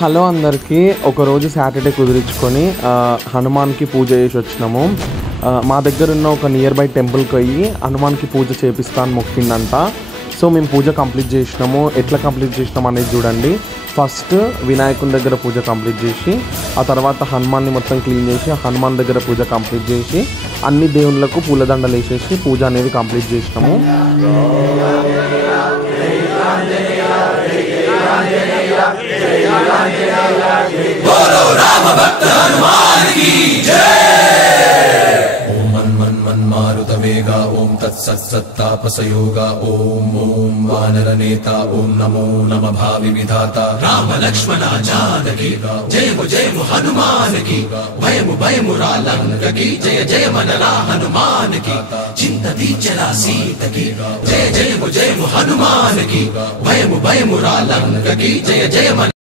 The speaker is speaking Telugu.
హలో అందరికీ. ఒకరోజు సాటర్డే కుదిరించుకొని హనుమాన్కి పూజ చేసి వచ్చినాము. మా దగ్గర ఉన్న ఒక నియర్ బై టెంపుల్కి పోయి హనుమాన్కి పూజ చేపిస్తాను మొక్కిందంట. సో మేము పూజ కంప్లీట్ చేసినాము. ఎట్లా కంప్లీట్ చేసినాం అనేది చూడండి. ఫస్ట్ వినాయకుని దగ్గర పూజ కంప్లీట్ చేసి, ఆ తర్వాత హనుమాన్ని మొత్తం క్లీన్ చేసి హనుమాన్ దగ్గర పూజ కంప్లీట్ చేసి అన్ని దేవుళ్ళకు పూలదండలు వేసేసి పూజ అనేది కంప్లీట్ చేసినాము. बोलो राम भक्त हनुमान की जय। ओम मन मन मन मारुत वेगा ओम तत्सत्तापसयोगा ओम ओम वानर नेता ओम नमो नम भावि विधाता राम लक्ष्मण जानकी जय हनुमान की भयमु भयमु रालंक की जय जय मनरा हनुमान की चिंता दीचरा सीत की जय हनुमान की भयमु भयमु रालंक की जय जय मन